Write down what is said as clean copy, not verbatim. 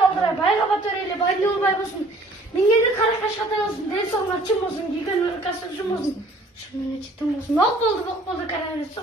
Balдар, байга батыреле, байны олбай болсын. Менгені қара қашқатай болсын, ден соң ачым болсын, киген ырқасы ұшым болсын. Шымene çıktım olsun. Bok buldu, karar versin.